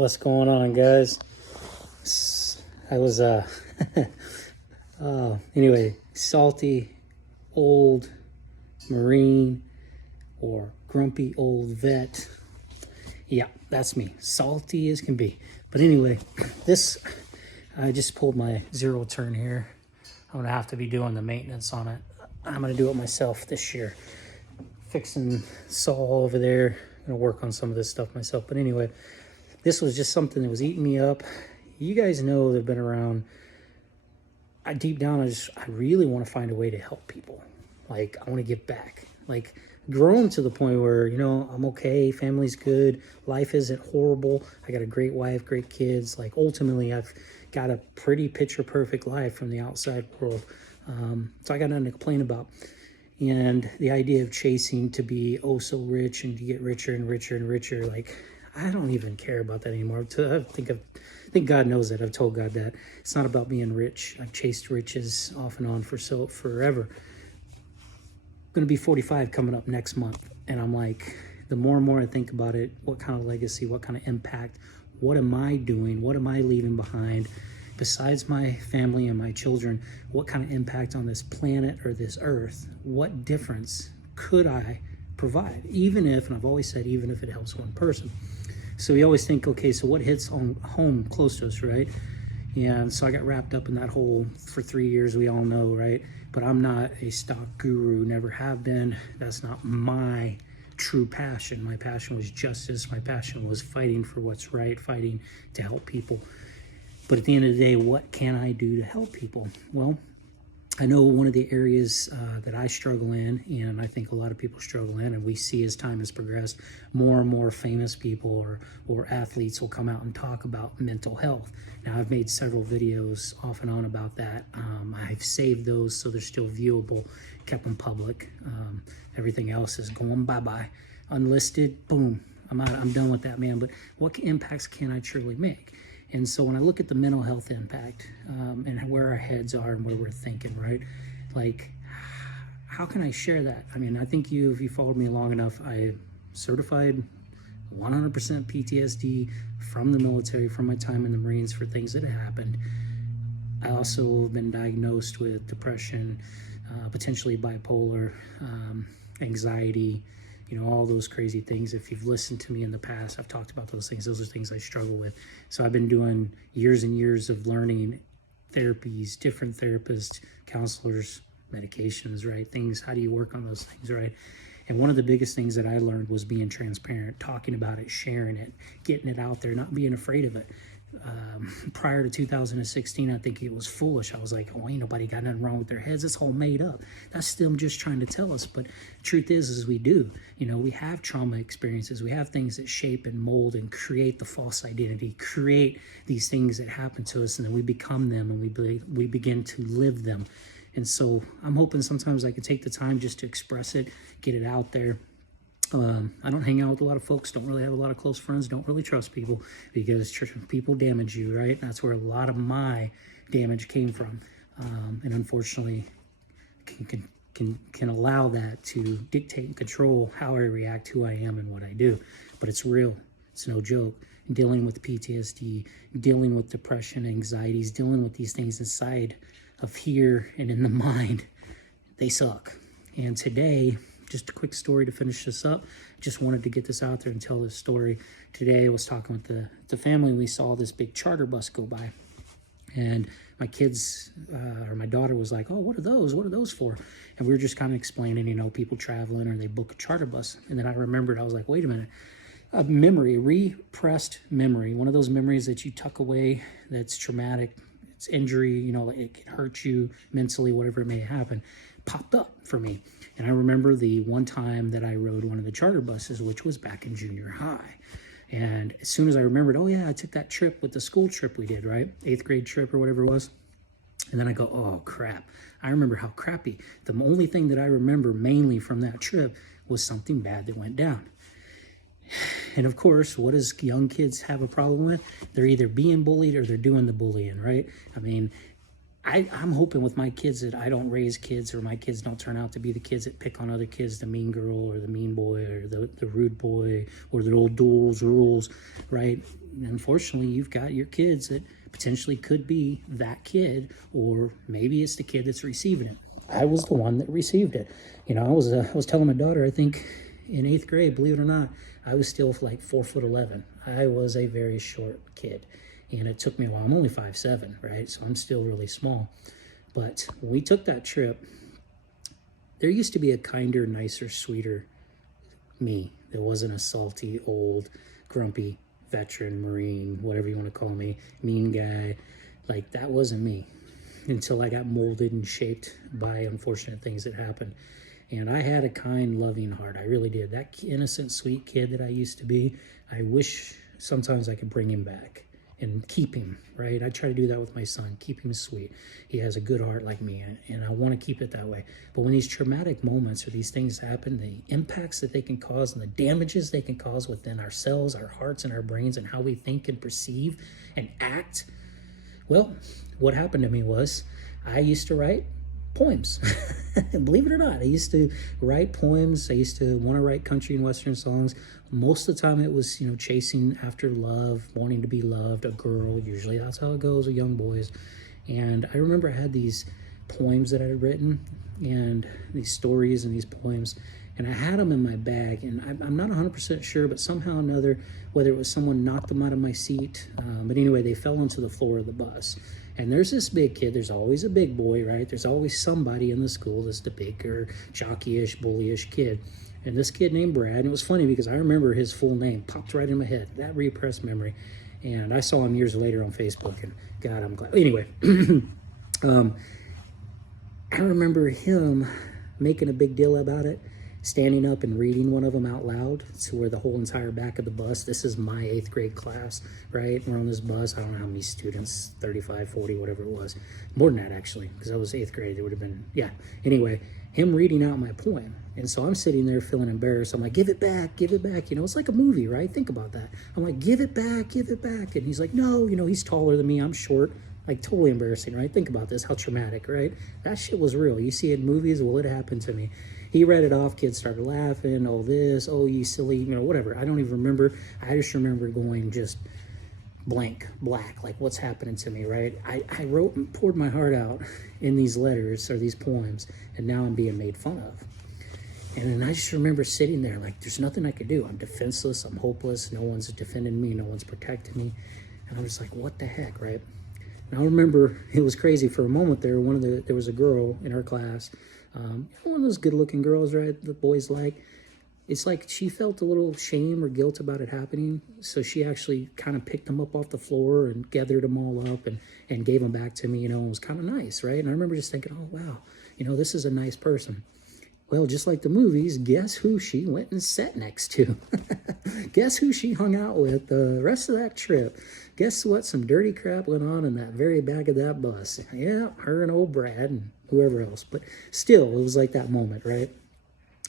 What's going on, guys? I was anyway, salty old Marine or grumpy old vet. Yeah, that's me. Salty as can be. But anyway, I just pulled my zero turn here. I'm gonna have to be doing the maintenance on it. I'm gonna do it myself this year. Fixing saw over there. Gonna work on some of this stuff myself. But anyway, this was just something that was eating me up. You guys know they've been around. Deep down, I really want to find a way to help people. Like, I want to give back. Like, grown to the point where, I'm okay, family's good, life isn't horrible. I got a great wife, great kids. Like, ultimately, I've got a pretty picture perfect life from the outside world. So I got nothing to complain about. And the idea of chasing to be oh so rich and to get richer and richer and richer, like, I don't even care about that anymore. I think God knows that. I've told God that. It's not about being rich. I've chased riches off and on forever. I'm going to be 45 coming up next month. And I'm like, the more and more I think about it, what kind of legacy, what kind of impact, what am I doing? What am I leaving behind? Besides my family and my children, what kind of impact on this planet or this earth? What difference could I provide? Even if, and I've always said, even if it helps one person. So we always think, okay, so what hits home close to us, right? And so I got wrapped up in that hole for 3 years, we all know, right? But I'm not a stock guru, never have been. That's not my true passion. My passion was justice. My passion was fighting for what's right, fighting to help people. But at the end of the day, what can I do to help people? Well, I know one of the areas that I struggle in, and I think a lot of people struggle in, and we see as time has progressed, more and more famous people or athletes will come out and talk about mental health. Now, I've made several videos off and on about that. I've saved those so they're still viewable, kept them public. Everything else is going bye-bye. Unlisted, boom, I'm out. I'm done with that, man. But what impacts can I truly make? And so when I look at the mental health impact and where our heads are and where we're thinking, right? Like, how can I share that? I mean, I think if you followed me long enough, I certified 100% PTSD from the military, from my time in the Marines for things that have happened. I also have been diagnosed with depression, potentially bipolar, anxiety, all those crazy things. If you've listened to me in the past, I've talked about those things. Those are things I struggle with. So I've been doing years and years of learning therapies, different therapists, counselors, medications, right? Things, how do you work on those things, right? And one of the biggest things that I learned was being transparent, talking about it, sharing it, getting it out there, not being afraid of it. Prior to 2016, I think it was foolish. I was like, oh, ain't nobody got nothing wrong with their heads. It's all made up. That's them just trying to tell us. But the truth is we do. We have trauma experiences. We have things that shape and mold and create the false identity, create these things that happen to us, and then we become them and we begin to live them. And so I'm hoping sometimes I can take the time just to express it, get it out there. I don't hang out with a lot of folks, don't really have a lot of close friends, don't really trust people because people damage you, right? That's where a lot of my damage came from. And unfortunately, can allow that to dictate and control how I react, who I am, and what I do. But it's real. It's no joke. Dealing with PTSD, dealing with depression, anxieties, dealing with these things inside of here and in the mind, they suck. And today, just a quick story to finish this up. Just wanted to get this out there and tell this story. Today I was talking with the family. We saw this big charter bus go by. And my kids, or my daughter was like, oh, what are those? What are those for? And we were just kind of explaining, people traveling or they book a charter bus. And then I remembered, I was like, wait a minute. A memory, repressed memory. One of those memories that you tuck away that's traumatic. It's injury, like it can hurt you mentally, whatever it may happen, popped up for me. And I remember the one time that I rode one of the charter buses, which was back in junior high. And as soon as I remembered, oh yeah, I took that trip with the school trip we did, right? 8th grade trip or whatever it was. And then I go, oh crap. I remember how crappy. The only thing that I remember mainly from that trip was something bad that went down. And of course, what does young kids have a problem with? They're either being bullied or they're doing the bullying, right? I mean, I'm hoping with my kids that I don't raise kids, or my kids don't turn out to be the kids that pick on other kids, the mean girl or the mean boy or the rude boy or the old duels rules, right? And unfortunately, you've got your kids that potentially could be that kid, or maybe it's the kid that's receiving it. I was the one that received it. I was telling my daughter, I think in 8th grade, believe it or not, I was still like 4'11". I was a very short kid. And it took me a while. I'm only 5'7", right? So I'm still really small. But when we took that trip, there used to be a kinder, nicer, sweeter me. There wasn't a salty, old, grumpy veteran, Marine, whatever you want to call me, mean guy. Like, that wasn't me until I got molded and shaped by unfortunate things that happened. And I had a kind, loving heart. I really did. That innocent, sweet kid that I used to be, I wish sometimes I could bring him back and keep him, right? I try to do that with my son, keep him sweet. He has a good heart like me, and I want to keep it that way. But when these traumatic moments or these things happen, the impacts that they can cause and the damages they can cause within ourselves, our hearts and our brains, and how we think and perceive and act, well, what happened to me was I used to write poems. Believe it or not, I used to write poems. I used to want to write country and western songs. Most of the time it was, chasing after love, wanting to be loved, a girl. Usually that's how it goes with young boys. And I remember I had these poems that I had written, and these stories and these poems, and I had them in my bag, and I'm not 100% sure, but somehow or another, whether it was someone knocked them out of my seat, but anyway, they fell onto the floor of the bus. And there's this big kid, there's always a big boy, right? There's always somebody in the school that's the bigger, jockey-ish, bully-ish kid. And this kid named Brad, and it was funny because I remember his full name, popped right in my head, that repressed memory. And I saw him years later on Facebook, and God, I'm glad. Anyway, I remember him making a big deal about it, standing up and reading one of them out loud to where the whole entire back of the bus, this is my 8th grade class, right? We're on this bus, I don't know how many students, 35, 40, whatever it was. More than that, actually, because I was 8th grade, it would have been, yeah. Anyway, him reading out my poem. And so I'm sitting there feeling embarrassed. I'm like, give it back, give it back. It's like a movie, right? Think about that. I'm like, give it back, give it back. And he's like, no, he's taller than me, I'm short. Like, totally embarrassing, right? Think about this, how traumatic, right? That shit was real. You see it in movies, well, it happened to me. He read it off, kids started laughing, oh this, oh you silly, whatever. I don't even remember. I just remember going just blank, black, like what's happening to me, right? I wrote and poured my heart out in these letters or these poems, and now I'm being made fun of. And then I just remember sitting there like, there's nothing I could do. I'm defenseless, I'm hopeless, no one's defending me, no one's protecting me. And I was like, what the heck, right? And I remember it was crazy for a moment there. There was a girl in her class, one of those good-looking girls, right? The boys like. It's like she felt a little shame or guilt about it happening, so she actually kind of picked them up off the floor and gathered them all up and gave them back to me. It was kind of nice, right? And I remember just thinking, oh wow, this is a nice person. Well, just like the movies, guess who she went and sat next to? Guess who she hung out with the rest of that trip? Guess what? Some dirty crap went on in that very back of that bus. Yeah, her and old Brad and whoever else. But still, it was like that moment, right?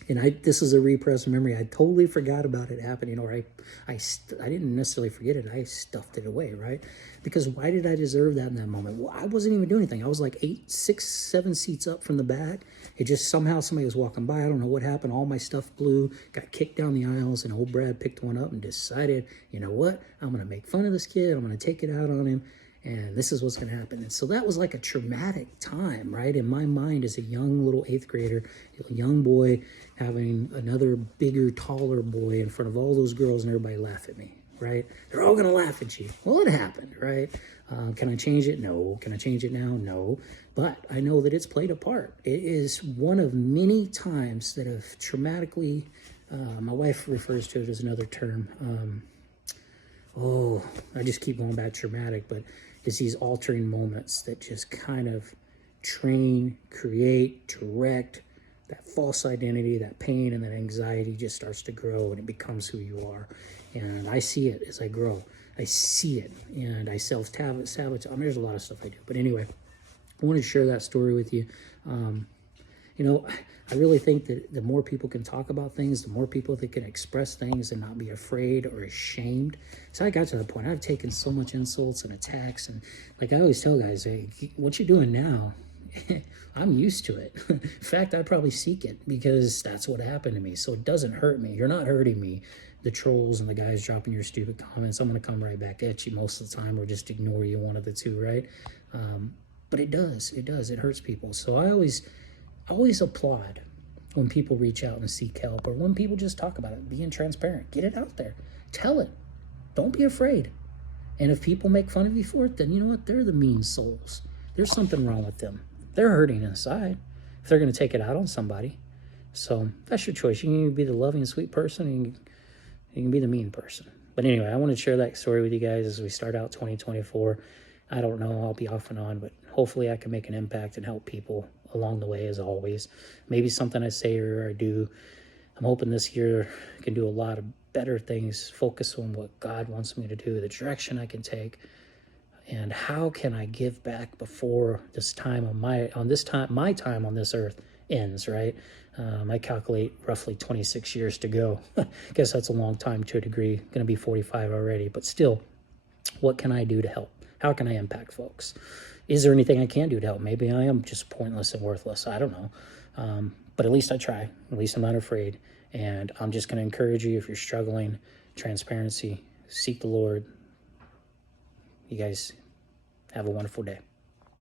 And this is a repressed memory. I totally forgot about it happening, or I didn't necessarily forget it. I stuffed it away, right? Because why did I deserve that in that moment? Well, I wasn't even doing anything. I was like 8, 6, 7 seats up from the back. It just somehow somebody was walking by. I don't know what happened. All my stuff blew, got kicked down the aisles, and old Brad picked one up and decided, you know what? I'm going to make fun of this kid. I'm going to take it out on him. And this is what's going to happen. And so that was like a traumatic time, right? In my mind as a young little 8th grader, a young boy having another bigger, taller boy in front of all those girls, and everybody laugh at me, right? They're all going to laugh at you. Well, it happened, right? Can I change it? No. Can I change it now? No. But I know that it's played a part. It is one of many times that have traumatically, my wife refers to it as another term. I just keep going back traumatic, but it's these altering moments that just kind of train, create, direct that false identity, that pain and that anxiety just starts to grow, and it becomes who you are. And I see it as I grow. I see it, and I self-sabotage. There's a lot of stuff I do. But anyway, I wanted to share that story with you. You know, I really think that the more people can talk about things, the more people that can express things and not be afraid or ashamed. So I got to the point, I've taken so much insults and attacks. And like I always tell guys, hey, what you're doing now, I'm used to it. In fact, I probably seek it because that's what happened to me. So it doesn't hurt me. You're not hurting me. The trolls and the guys dropping your stupid comments, I'm going to come right back at you most of the time or just ignore you, one of the two, right? But it does. It hurts people. So I always applaud when people reach out and seek help, or when people just talk about it, being transparent. Get it out there. Tell it. Don't be afraid. And if people make fun of you for it, then you know what? They're the mean souls. There's something wrong with them. They're hurting inside if they're going to take it out on somebody. So that's your choice. You can be the loving, sweet person, and you can be the mean person. But anyway, I want to share that story with you guys as we start out 2024. I don't know. I'll be off and on, but hopefully I can make an impact and help people along the way, as always. Maybe something I say or I do, I'm hoping this year I can do a lot of better things, focus on what God wants me to do, the direction I can take, and how can I give back before this time on my time on this earth ends, right? I calculate roughly 26 years to go. I guess that's a long time to a degree. Going to be 45 already, but still, what can I do to help? How can I impact folks? Is there anything I can do to help? Maybe I am just pointless and worthless. I don't know. But at least I try. At least I'm not afraid. And I'm just going to encourage you, if you're struggling, transparency, seek the Lord. You guys have a wonderful day.